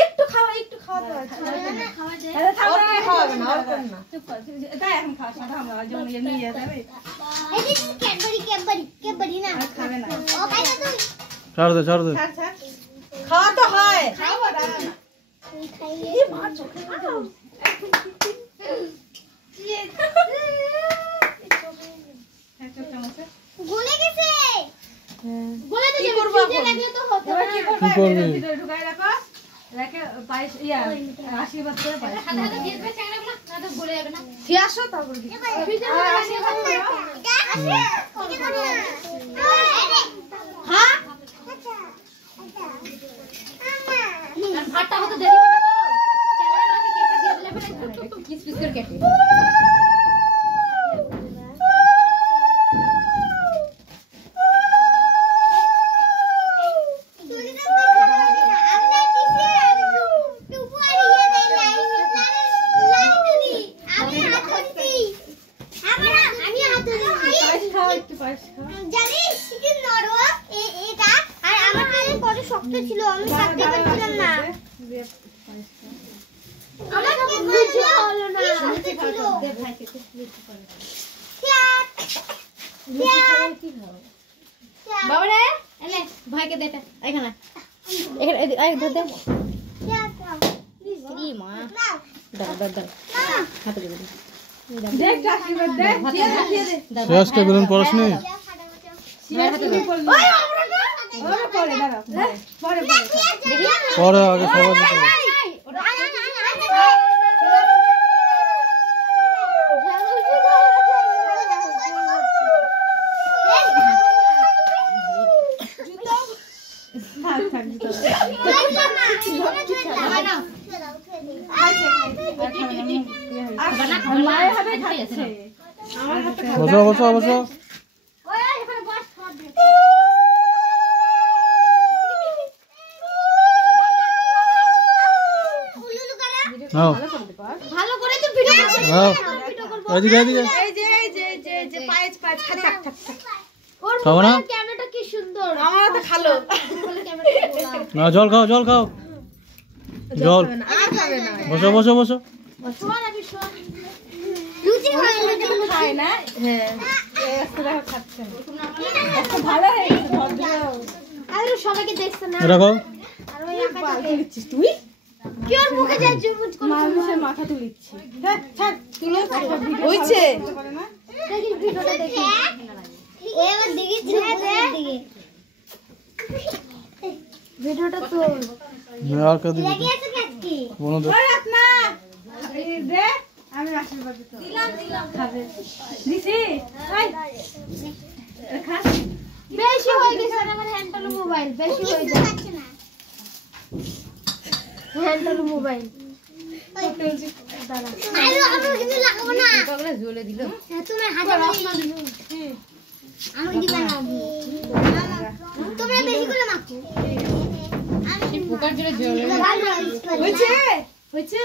একটু খাওয়া একটু খাওয়া দাও খাওয়াবে না চুপ কর তাই এখন খাওয়া সাদা আমরা যেমন নিয়ে যাবে ক্যাডবেরি না খাবে না ও খাই না তুই ছাড় দে খাওয়া তো হয় খাইবো না তুই খাইয়ে এ মা চোখে গলে গেছে গলে তো ফ্রিজে লাগলে তো হতো না কি করবে ভিতরে ঢুকাই রাখো রেখে পায়েস ইয়া আশীর্বাদ করে পায়েস সাদা সাদা দিয়ে দেবে চ্যাংড়াগুলো না তো গলে যাবে না খেয়ে আসো তারপর ফ্রিজে আশীর্বাদ করে হ্যাঁ আর ভাতটা হতে দেরি হবে তো চ্যাংড়া মাকে কেটে দিয়ে দিলে পরে কিস পিস করে কেটে ছিল আমি থাকতে পারছিলাম না আমার কি বুঝে হলো না ছিল দে ভাই থেকে লিখতে পারে কি হবে বাবা রে এলে ভাইকে দেটা এখানে এখানে এই ধর দে শ্রী মা দাও হাতে দে দেখ আশীর্বাদ দে দিয়ে দে শেষ কে বেলুন পড়াশনি ওই আমরা না ওরে পরে দাঁড়াও পরে দেখি পরে আগে সবাই দিতে বসো বসো ভালো করে তো ভিডিও করব এদিকে এদিকে এই যে পায়েস থাক ওর খাবো না ক্যামেরাটা কি সুন্দর আমার তো খালো না জল খাও জল আর খাবে না বসো বসো বসো শোন আমি শোন লুচি হয় না খায় না হ্যাঁ এসরা খাচ্ছে না ভালো হয়েছে ভালো আরে সবাইকে দেখছ না রাখো আর ওই একা তুলিছিস তুই কি ওর মুখে যা জুমুট করে মানুষের মাথা তুলিচ্ছি হ্যাঁ ছাড় তুলো হইছে দেখি ভিডিওটা দেখি এবার দেখি দেখি ভিডিওটা তো আর কে দিবি লেগে আছে কি বনো দে ওই আপনা এই দে আমি আশীর্বাদ দিলাম খাবে দিছি এই খা বেশি হয়ে গেছে আমার হ্যান্ডেল মোবাইল বেশি হয়ে যাচ্ছে না হ্যান্ডেল মোবাইল দাঁড়া আরে আমি কিন্তু লাগাবো না পাগলা জ্বলে দিল তুমি হাতে আমি দিবা না তোমরা বেশি করে মাখো আমি পোকার জন্য জ্বলে ভালো হয়েছে হয়েছে